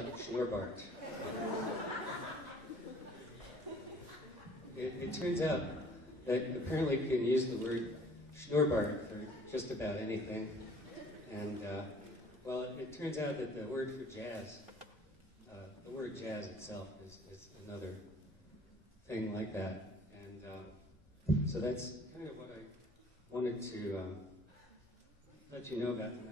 Schnorbart. It turns out that apparently you can use the word Schnorbart for just about anything. And, well, it turns out that the word for jazz, the word jazz itself is another thing like that. And so that's kind of what I wanted to let you know about tonight.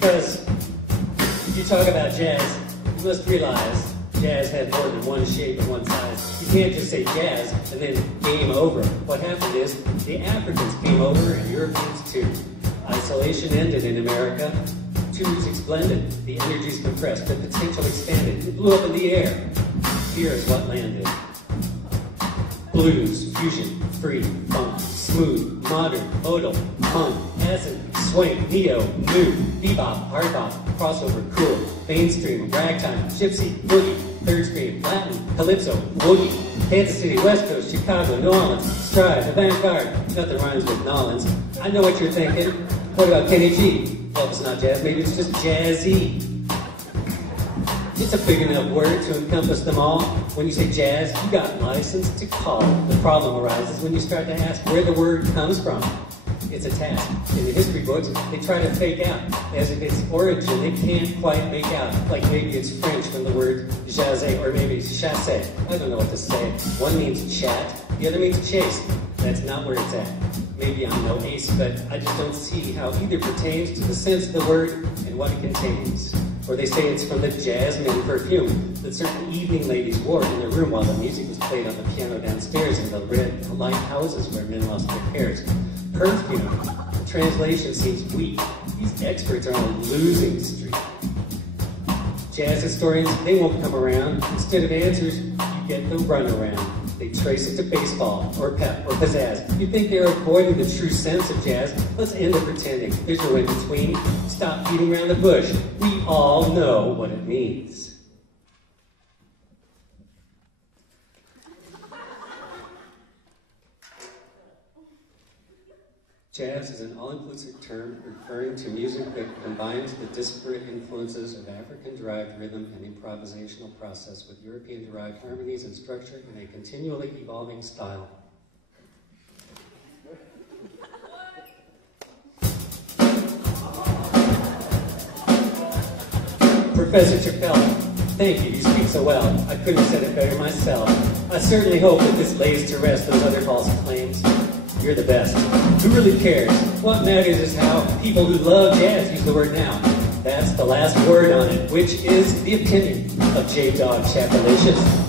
Because if you talk about jazz, you must realize jazz had more than one shape and one size. You can't just say jazz and then game over. What happened is the Africans came over and Europeans too. Isolation ended in America. Two musics blended. The energies compressed. The potential expanded. It blew up in the air. Here is what landed. Blues, fusion, free, funk, smooth, modern, modal, punk, acid, swing, neo, new, bebop, hard bop, crossover, cool, mainstream, ragtime, gypsy, boogie, third stream, Latin, calypso, woogie, Kansas City, West Coast, Chicago, New Orleans, stride, avant-garde, nothing rhymes with Nolans. I know what you're thinking. What about Kenny G? Well, it's not jazz, maybe it's just jazzy. It's a big enough word to encompass them all. When you say jazz, you got license to call. The problem arises when you start to ask where the word comes from. It's a task. In the history books, they try to fake out as if its origin they can't quite make out. Like maybe it's French from the word jaser, or maybe it's chasse. I don't know what to say. One means chat, the other means chase. That's not where it's at. Maybe I'm no ace, but I just don't see how either pertains to the sense of the word and what it contains. Or they say it's from the jasmine perfume that certain evening ladies wore in their room while the music was played on the piano downstairs in the red, polite houses where men lost their hairs. Perfume. The translation seems weak. These experts are on a losing streak. Jazz historians, they won't come around. Instead of answers, you get the runaround. They trace it to baseball, or pep, or pizzazz. You think they're avoiding the true sense of jazz? Let's end the pretending. There's no in-between. Stop beating around the bush. We all know what it means. Jazz is an all-inclusive term referring to music that combines the disparate influences of African-derived rhythm and improvisational process with European-derived harmonies and structure in a continually evolving style. Professor Chappelle, thank you speak so well. I couldn't have said it better myself. I certainly hope that this lays to rest those other false claims. You're the best. Who really cares? What matters is how people who love jazz use the word now. That's the last word on it, which is the opinion of J.Dawg Chappellicious.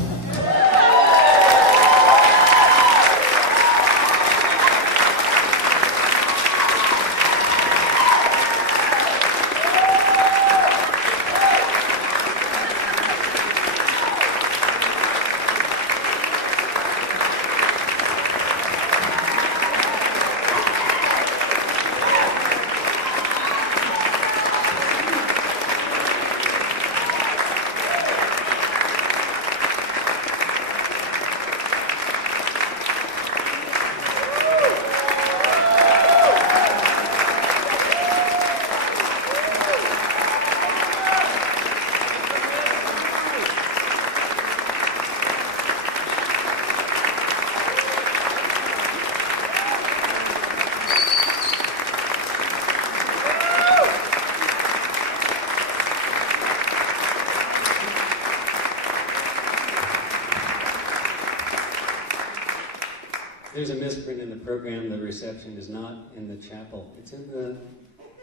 There's a misprint in the program. The reception is not in the chapel. It's in the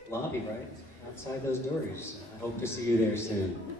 lobby, right? Outside those doors. I hope to see you there soon.